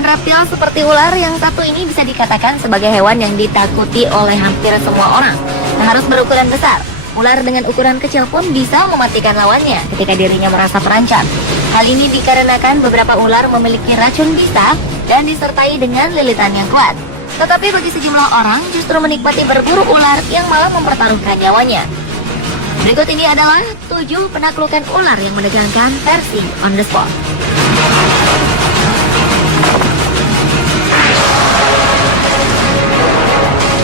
Hewan reptil seperti ular yang satu ini bisa dikatakan sebagai hewan yang ditakuti oleh hampir semua orang. Nah, harus berukuran besar. Ular dengan ukuran kecil pun bisa mematikan lawannya ketika dirinya merasa terancam. Hal ini dikarenakan beberapa ular memiliki racun bisa dan disertai dengan lilitan yang kuat. Tetapi bagi sejumlah orang justru menikmati berburu ular yang malah mempertaruhkan nyawanya. Berikut ini adalah 7 penaklukan ular yang menegangkan versi on the spot.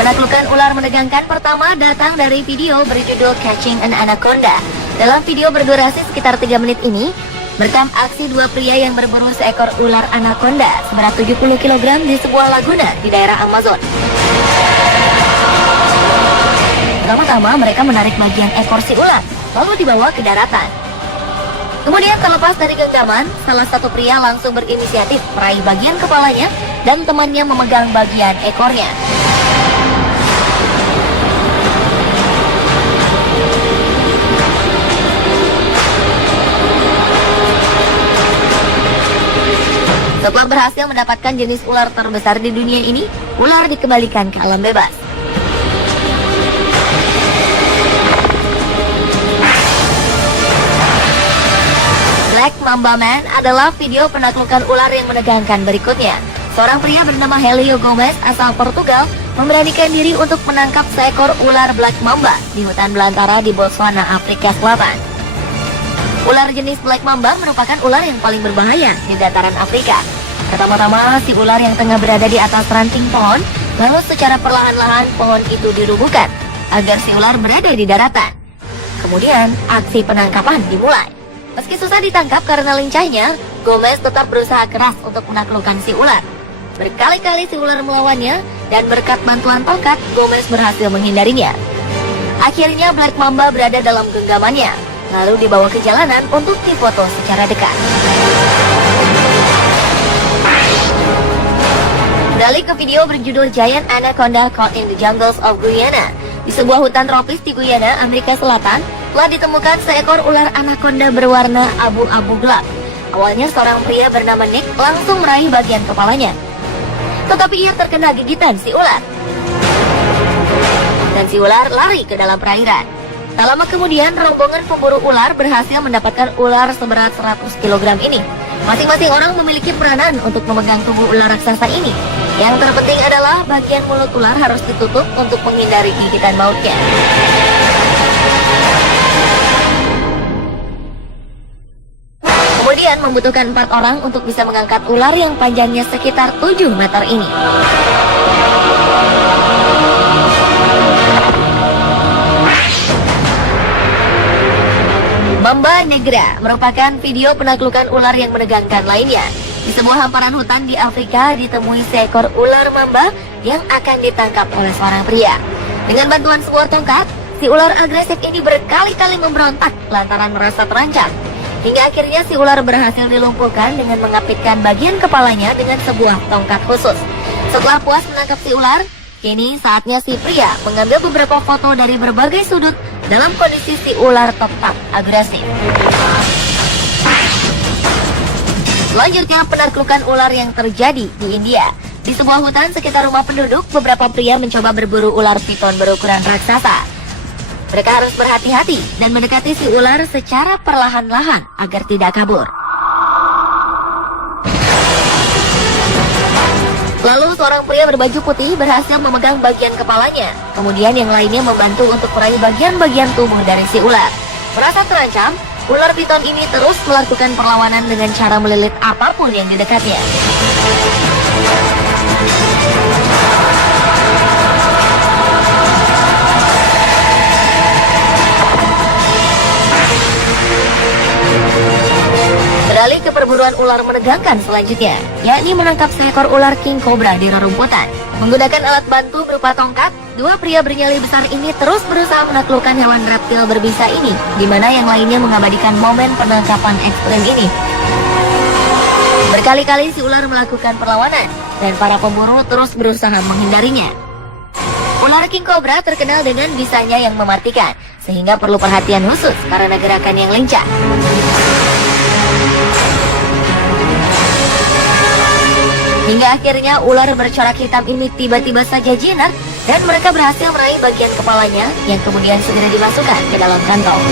Penaklukan ular menegangkan pertama datang dari video berjudul Catching an Anaconda. Dalam video berdurasi sekitar 3 menit ini, merekam aksi 2 pria yang berburu seekor ular anaconda seberat 70 kg di sebuah laguna di daerah Amazon. Pertama-tama mereka menarik bagian ekor si ular, lalu dibawa ke daratan. Kemudian terlepas dari genggaman, salah satu pria langsung berinisiatif meraih bagian kepalanya dan temannya memegang bagian ekornya. Setelah berhasil mendapatkan jenis ular terbesar di dunia ini, ular dikembalikan ke alam bebas. Black Mamba Man adalah video penaklukan ular yang menegangkan berikutnya. Seorang pria bernama Helio Gomes asal Portugal memberanikan diri untuk menangkap seekor ular Black Mamba di hutan belantara di Botswana, Afrika Selatan. Ular jenis Black Mamba merupakan ular yang paling berbahaya di dataran Afrika. Pertama-tama, si ular yang tengah berada di atas ranting pohon, lalu secara perlahan-lahan pohon itu dirubuhkan agar si ular berada di daratan. Kemudian, aksi penangkapan dimulai. Meski susah ditangkap karena lincahnya, Gomez tetap berusaha keras untuk menaklukkan si ular. Berkali-kali si ular melawannya, dan berkat bantuan tongkat, Gomez berhasil menghindarinya. Akhirnya, Black Mamba berada dalam genggamannya, lalu dibawa ke jalanan untuk difoto secara dekat. Beralih ke video berjudul Giant Anaconda Caught in the Jungles of Guyana. Di sebuah hutan tropis di Guyana, Amerika Selatan, telah ditemukan seekor ular anaconda berwarna abu-abu gelap. Awalnya seorang pria bernama Nick langsung meraih bagian kepalanya. Tetapi ia terkena gigitan si ular. Dan si ular lari ke dalam perairan. Tak lama kemudian, rombongan pemburu ular berhasil mendapatkan ular seberat 100 kg ini. Masing-masing orang memiliki peranan untuk memegang tubuh ular raksasa ini. Yang terpenting adalah bagian mulut ular harus ditutup untuk menghindari gigitan mautnya. Kemudian membutuhkan 4 orang untuk bisa mengangkat ular yang panjangnya sekitar 7 meter ini. Mamba Negra merupakan video penaklukan ular yang menegangkan lainnya. Di sebuah hamparan hutan di Afrika ditemui seekor ular mamba yang akan ditangkap oleh seorang pria. Dengan bantuan sebuah tongkat, si ular agresif ini berkali-kali memberontak lantaran merasa terancam. Hingga akhirnya si ular berhasil dilumpuhkan dengan mengapitkan bagian kepalanya dengan sebuah tongkat khusus. Setelah puas menangkap si ular, kini saatnya si pria mengambil beberapa foto dari berbagai sudut dalam kondisi si ular tetap agresif. Selanjutnya, penaklukan ular yang terjadi di India. Di sebuah hutan sekitar rumah penduduk, beberapa pria mencoba berburu ular piton berukuran raksasa. Mereka harus berhati-hati dan mendekati si ular secara perlahan-lahan agar tidak kabur. Lalu seorang pria berbaju putih berhasil memegang bagian kepalanya. Kemudian yang lainnya membantu untuk meraih bagian-bagian tubuh dari si ular. Merasa terancam, ular piton ini terus melakukan perlawanan dengan cara melilit apapun yang didekatnya. Beralih ke perburuan ular menegangkan selanjutnya, yakni menangkap seekor ular king cobra di rerumputan. Menggunakan alat bantu berupa tongkat, 2 pria bernyali besar ini terus berusaha menaklukkan hewan reptil berbisa ini, di mana yang lainnya mengabadikan momen penangkapan ekstrem ini. Berkali-kali si ular melakukan perlawanan, dan para pemburu terus berusaha menghindarinya. Ular king cobra terkenal dengan bisanya yang mematikan, sehingga perlu perhatian khusus karena gerakan yang lincah. Hingga akhirnya ular bercorak hitam ini tiba-tiba saja jinak dan mereka berhasil meraih bagian kepalanya yang kemudian segera dimasukkan ke dalam kantong.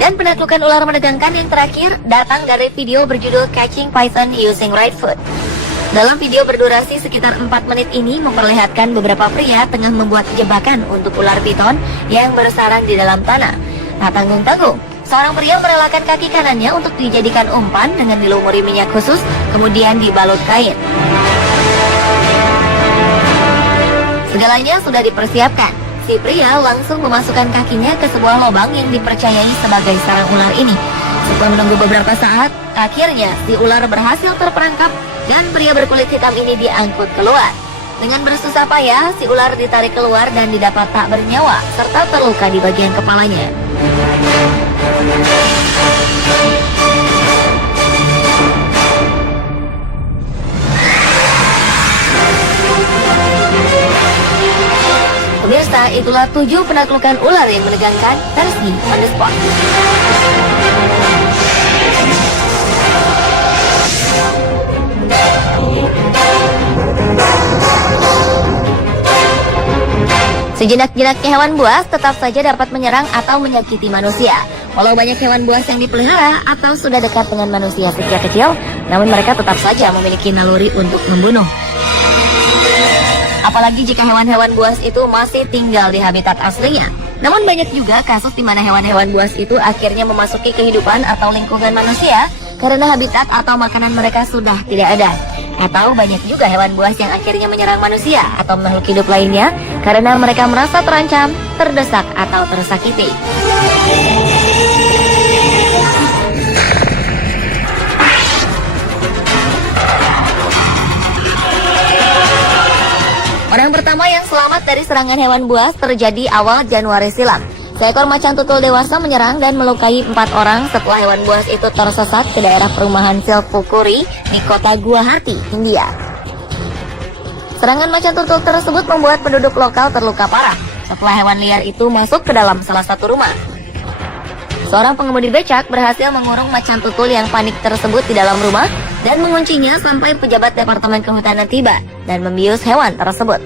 Dan penaklukan ular menegangkan yang terakhir datang dari video berjudul Catching Python Using Right Foot. Dalam video berdurasi sekitar 4 menit ini memperlihatkan beberapa pria tengah membuat jebakan untuk ular piton yang bersarang di dalam tanah. Tak tanggung-tanggung, seorang pria merelakan kaki kanannya untuk dijadikan umpan dengan dilumuri minyak khusus, kemudian dibalut kain. Segalanya sudah dipersiapkan. Si pria langsung memasukkan kakinya ke sebuah lubang yang dipercayai sebagai sarang ular ini. Setelah menunggu beberapa saat, akhirnya si ular berhasil terperangkap dan pria berkulit hitam ini diangkut keluar. Dengan bersusah payah, si ular ditarik keluar dan didapat tak bernyawa serta terluka di bagian kepalanya. Pemirsa, itulah 7 penaklukan ular yang menegangkan versi On The Spot. Sejenak-jenaknya hewan buas tetap saja dapat menyerang atau menyakiti manusia. Walau banyak hewan buas yang dipelihara atau sudah dekat dengan manusia sejak kecil, namun mereka tetap saja memiliki naluri untuk membunuh. Apalagi jika hewan-hewan buas itu masih tinggal di habitat aslinya. Namun banyak juga kasus di mana hewan-hewan buas itu akhirnya memasuki kehidupan atau lingkungan manusia karena habitat atau makanan mereka sudah tidak ada. Atau banyak juga hewan buas yang akhirnya menyerang manusia atau makhluk hidup lainnya karena mereka merasa terancam, terdesak, atau tersakiti. Orang pertama yang selamat dari serangan hewan buas terjadi awal Januari silam. Seekor macan tutul dewasa menyerang dan melukai 4 orang setelah hewan buas itu tersesat ke daerah perumahan Silpukuri di kota Guwahati, India. Serangan macan tutul tersebut membuat penduduk lokal terluka parah setelah hewan liar itu masuk ke dalam salah satu rumah. Seorang pengemudi becak berhasil mengurung macan tutul yang panik tersebut di dalam rumah dan menguncinya sampai pejabat Departemen Kehutanan tiba dan membius hewan tersebut.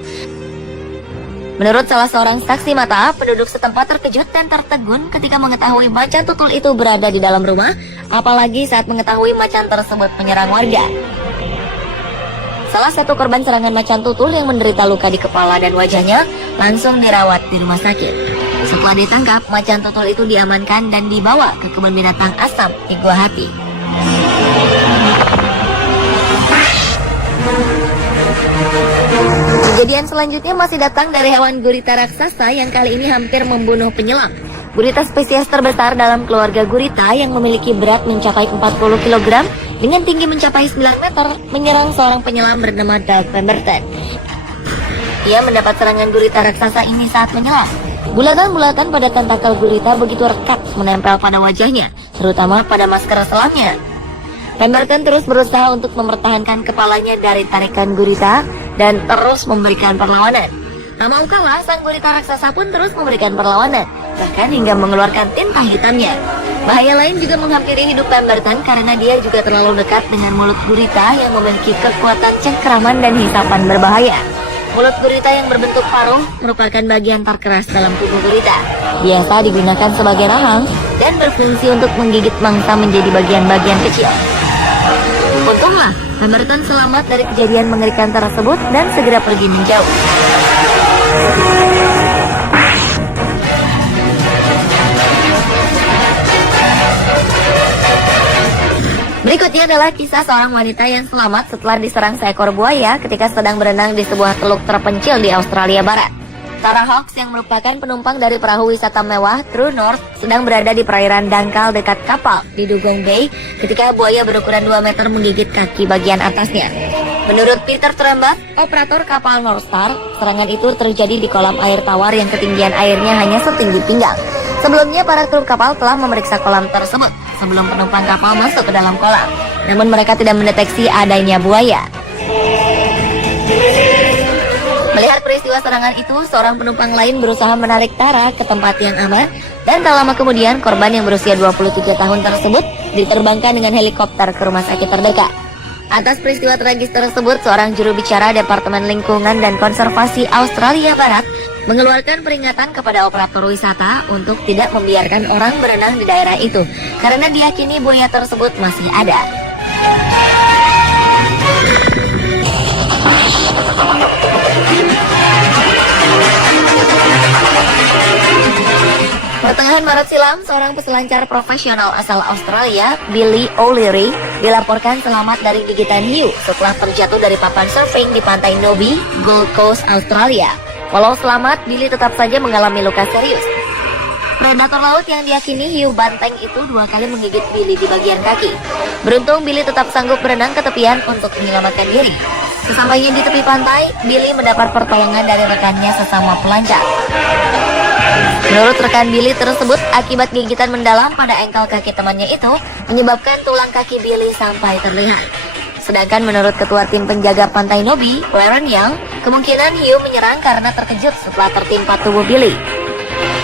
Menurut salah seorang saksi mata, penduduk setempat terkejut dan tertegun ketika mengetahui macan tutul itu berada di dalam rumah, apalagi saat mengetahui macan tersebut menyerang warga. Salah satu korban serangan macan tutul yang menderita luka di kepala dan wajahnya langsung dirawat di rumah sakit. Setelah ditangkap, macan tutul itu diamankan dan dibawa ke kebun binatang Assam di Guwahati. Kejadian selanjutnya masih datang dari hewan gurita raksasa yang kali ini hampir membunuh penyelam. Gurita spesies terbesar dalam keluarga gurita yang memiliki berat mencapai 40 kg dengan tinggi mencapai 9 meter menyerang seorang penyelam bernama Doug Pemberton. Ia mendapat serangan gurita raksasa ini saat menyelam. Bulatan-bulatan pada tentakel gurita begitu rekat menempel pada wajahnya, terutama pada masker selamnya. Pemberton terus berusaha untuk mempertahankan kepalanya dari tarikan gurita dan terus memberikan perlawanan. Tak mau kalah, sang gurita raksasa pun terus memberikan perlawanan, bahkan hingga mengeluarkan tinta hitamnya. Bahaya lain juga menghampiri hidup Pemberton karena dia juga terlalu dekat dengan mulut gurita yang memiliki kekuatan cengkeraman dan hisapan berbahaya. Mulut gurita yang berbentuk paruh merupakan bagian terkeras dalam tubuh gurita. Biasa digunakan sebagai rahang dan berfungsi untuk menggigit mangsa menjadi bagian-bagian kecil. Untunglah, Pemberton selamat dari kejadian mengerikan tersebut dan segera pergi menjauh. Berikutnya adalah kisah seorang wanita yang selamat setelah diserang seekor buaya ketika sedang berenang di sebuah teluk terpencil di Australia Barat. Sarah Hawks yang merupakan penumpang dari perahu wisata mewah True North sedang berada di perairan dangkal dekat kapal di Dugong Bay ketika buaya berukuran 2 meter menggigit kaki bagian atasnya. Menurut Peter Trembat, operator kapal North Star, serangan itu terjadi di kolam air tawar yang ketinggian airnya hanya setinggi pinggang. Sebelumnya para kru kapal telah memeriksa kolam tersebut sebelum penumpang kapal masuk ke dalam kolam. Namun mereka tidak mendeteksi adanya buaya. Melihat peristiwa serangan itu, seorang penumpang lain berusaha menarik Tara ke tempat yang aman, dan tak lama kemudian korban yang berusia 23 tahun tersebut diterbangkan dengan helikopter ke rumah sakit terdekat. Atas peristiwa tragis tersebut, seorang juru bicara Departemen Lingkungan dan Konservasi Australia Barat mengeluarkan peringatan kepada operator wisata untuk tidak membiarkan orang berenang di daerah itu, karena diyakini buaya tersebut masih ada. Pertengahan Maret silam, seorang peselancar profesional asal Australia, Billy O'Leary, dilaporkan selamat dari gigitan hiu setelah terjatuh dari papan surfing di pantai Nobi, Gold Coast, Australia. Walau selamat, Billy tetap saja mengalami luka serius. Predator laut yang diyakini hiu banteng itu 2 kali menggigit Billy di bagian kaki. Beruntung Billy tetap sanggup berenang ke tepian untuk menyelamatkan diri. Sesampainya di tepi pantai, Billy mendapat pertolongan dari rekannya sesama pelancong. Menurut rekan Billy tersebut, akibat gigitan mendalam pada engkel kaki temannya itu menyebabkan tulang kaki Billy sampai terlihat. Sedangkan menurut ketua tim penjaga pantai Nobi, Warren Young, kemungkinan hiu menyerang karena terkejut setelah tertimpa tubuh Billy.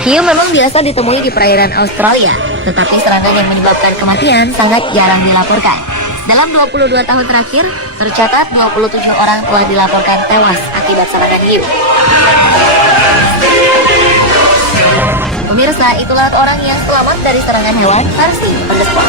Hiu memang biasa ditemui di perairan Australia, tetapi serangan yang menyebabkan kematian sangat jarang dilaporkan. Dalam 22 tahun terakhir, tercatat 27 orang telah dilaporkan tewas akibat serangan hiu. Pemirsa, itulah orang yang selamat dari serangan hewan versi On The Spot.